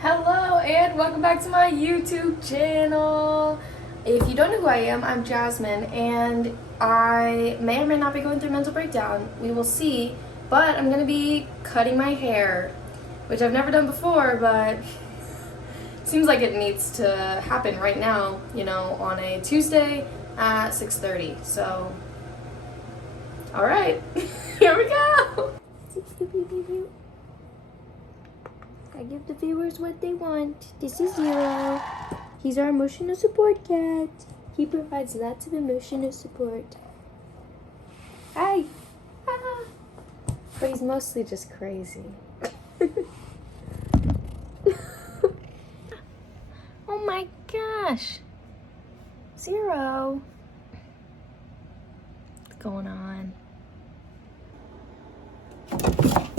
Hello and welcome back to my YouTube channel. If you don't know who I am, I'm Jasmine and I may or may not be going through a mental breakdown. We will see, but I'm going to be cutting my hair, which I've never done before, but it seems like it needs to happen right now, on a Tuesday at 6:30. So, all right, here we go. I give the viewers what they want. This is Zero. He's our emotional support cat. He provides lots of emotional support. Hi. Ah. But he's mostly just crazy. Oh my gosh. Zero. What's going on?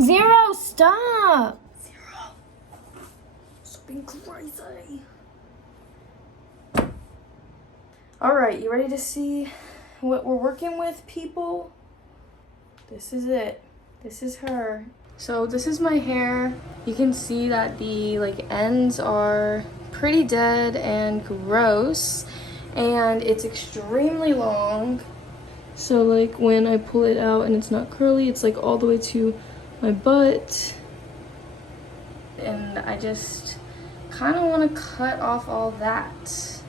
Zero, stop. Being crazy. Alright, you ready to see what we're working with, people? This is it. This is her. So this is my hair. You can see that the ends are pretty dead and gross, and it's extremely long. So when I pull it out and it's not curly, it's all the way to my butt. And I just kind of want to cut off all that.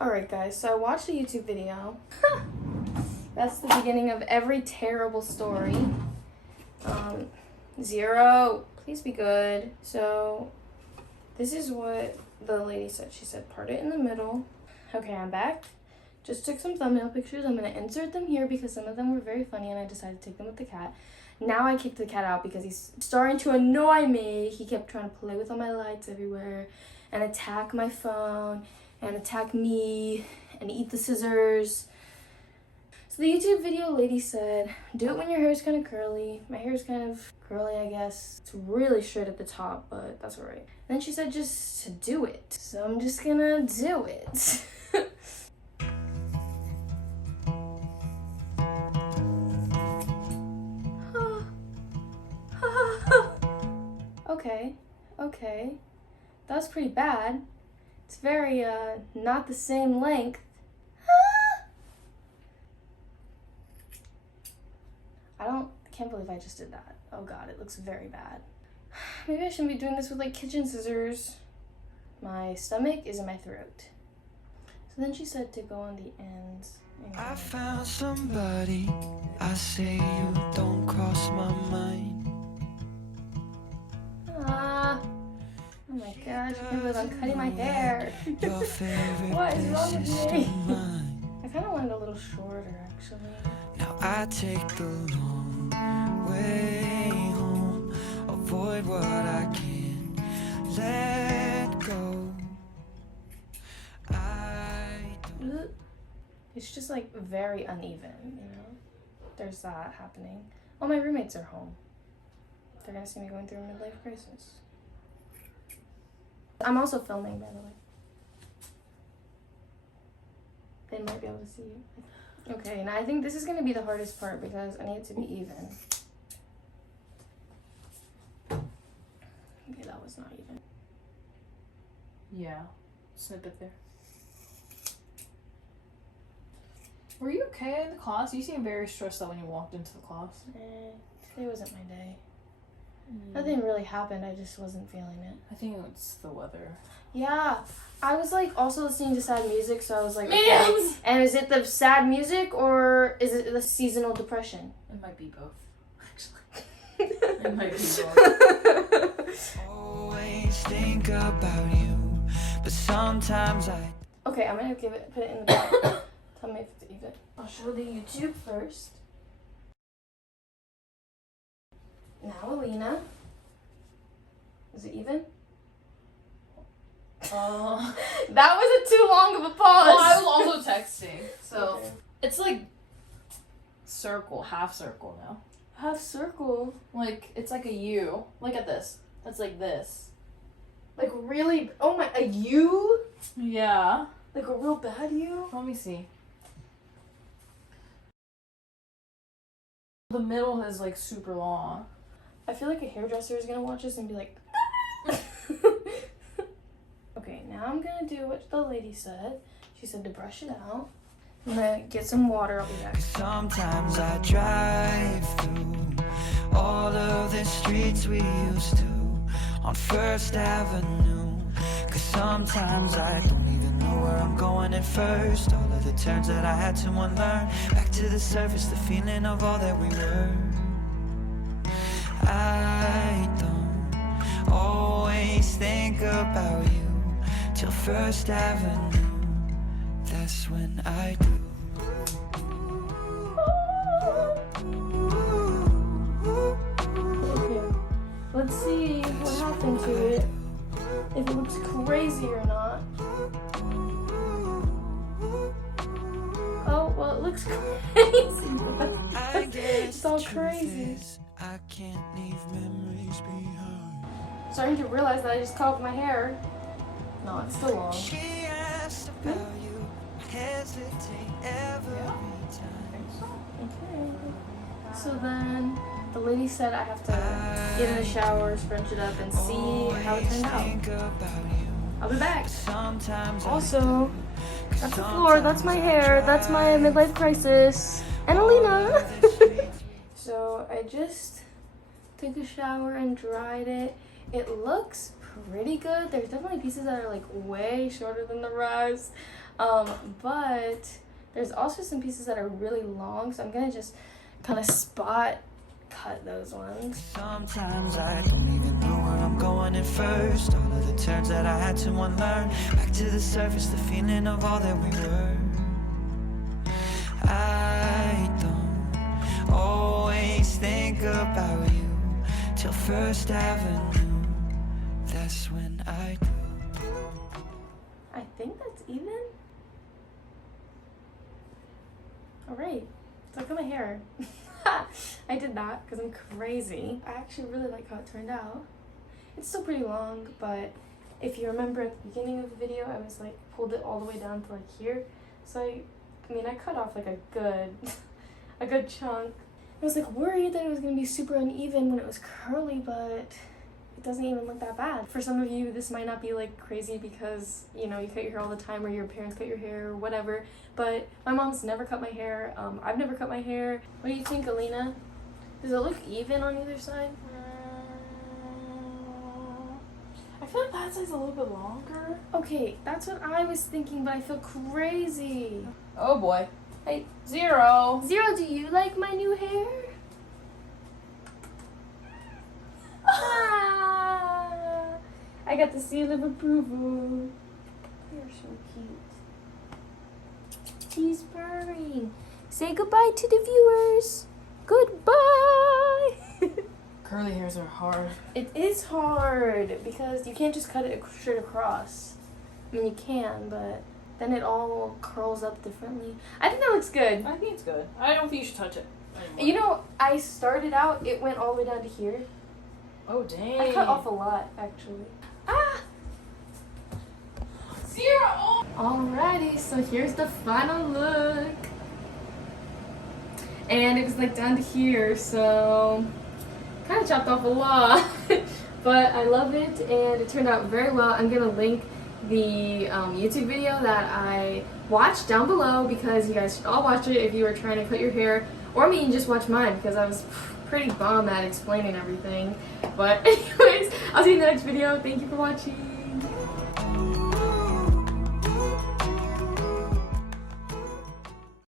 Alright guys, so I watched a YouTube video. That's the beginning of every terrible story. Zero, please be good. So this is what the lady said. She said part it in the middle. Okay, I'm back. Just took some thumbnail pictures. I'm going to insert them here because some of them were very funny and I decided to take them with the cat. Now I kicked the cat out because he's starting to annoy me. He kept trying to play with all my lights everywhere and attack my phone and attack me and eat the scissors. So the YouTube video lady said, do it when your hair is kind of curly. My hair is kind of curly, I guess. It's really straight at the top, but that's all right. Then she said just to do it. So I'm just gonna do it. Okay. That's pretty bad. It's very, not the same length. I can't believe I just did that. Oh god, it looks very bad. Maybe I shouldn't be doing this with kitchen scissors. My stomach is in my throat. So then she said to go on the ends. I found somebody, I say you don't cross my mind. Oh my gosh, I can't believe I'm cutting my hair. What is wrong with me? I kind of wanted a little shorter, actually. Now I take the long way home, avoid what I can't let go. It's just very uneven, There's that happening. All my roommates are home. They're gonna see me going through a midlife crisis. I'm also filming, by the way. They might be able to see you. Okay, now I think this is gonna be the hardest part because I need it to be even. Okay, that was not even. Yeah, snippet there. Were you okay in the class? You seemed very stressed out when you walked into the class. Today wasn't my day. Nothing really happened, I just wasn't feeling it. I think it's the weather. Yeah, I was also listening to sad music, so I was okay. And is it the sad music or is it the seasonal depression? It might be both, actually. It might be both. Always think about you, but sometimes I... Okay, I'm gonna put it in the back. Tell me if it's even. I'll show the YouTube first. Now, Alina. Is it even? That wasn't too long of a pause. Well, I was also texting, so okay. It's circle, half circle now. Half circle. It's like a U. Look at this. That's like this. Really? Oh my, a U? Yeah. A real bad U? Let me see. The middle is super long. I feel like a hairdresser is gonna watch this and be like, okay, now I'm gonna do what the lady said. She said to brush it out. I'm gonna get some water, I'll be back. Sometimes I drive through all of the streets we used to on First Avenue. Cause sometimes I don't even know where I'm going at first. All of the turns that I had to unlearn. Back to the surface, the feeling of all that we were. I don't always think about you till First Avenue. That's when I do. Okay, let's see what happened to it. If it looks crazy or not. Oh, well, it looks crazy, but I guess it's all the truth crazy. is, I can't leave memories behind. Starting to realize that I just cut off my hair. No, it's still long. She asked about you, hesitate every time. Okay. So then the lady said I have to get in the shower, scrunch it up, and see how it turned out. Think about you. I'll be back. Sometimes I Also, that's the floor, that's my hair, that's my midlife crisis, and Alina. So I just took a shower and dried it. It looks pretty good. There's definitely pieces that are like way shorter than the rest, but there's also some pieces that are really long, so I'm gonna just kind of spot cut those ones. Sometimes I don't even know where I'm going at first. All of the turns that I had to unlearn. Back to the surface, the feeling of all that we were. I don't always think about you till First Avenue. That's when I do. I think that's even. Alright, so look at my hair. I did that because I'm crazy. I actually really like how it turned out. It's still pretty long, but if you remember at the beginning of the video, I was like pulled it all the way down to like here. So I cut off like a good chunk. I was like worried that it was gonna be super uneven when it was curly, but it doesn't even look that bad. For some of you, this might not be like crazy because, you know, you cut your hair all the time or your parents cut your hair or whatever, but my mom's never cut my hair. I've never cut my hair. What do you think, Alina? Does it look even on either side? I feel like that side's a little bit longer. Okay, that's what I was thinking, but I feel crazy. Oh boy. Hey, 0. Zero, do you like my new hair? Ah, I got the seal of approval. You're so cute. He's purring. Say goodbye to the viewers. Goodbye. Curly hairs are hard. It is hard because you can't just cut it straight across. I mean, you can, but then it all curls up differently. I think that looks good. I think it's good. I don't think you should touch it anymore. You know, I started out, it went all the way down to here. Oh dang. I cut off a lot, actually. Ah! 0. Alrighty, so here's the final look. And it was like down to here, so kind of chopped off a lot. But I love it, and it turned out very well. I'm gonna link the YouTube video that I watched down below because you guys should all watch it if you are trying to cut your hair, or maybe you can just watch mine because I was pretty bomb at explaining everything. But anyways, I'll see you in the next video. Thank you for watching.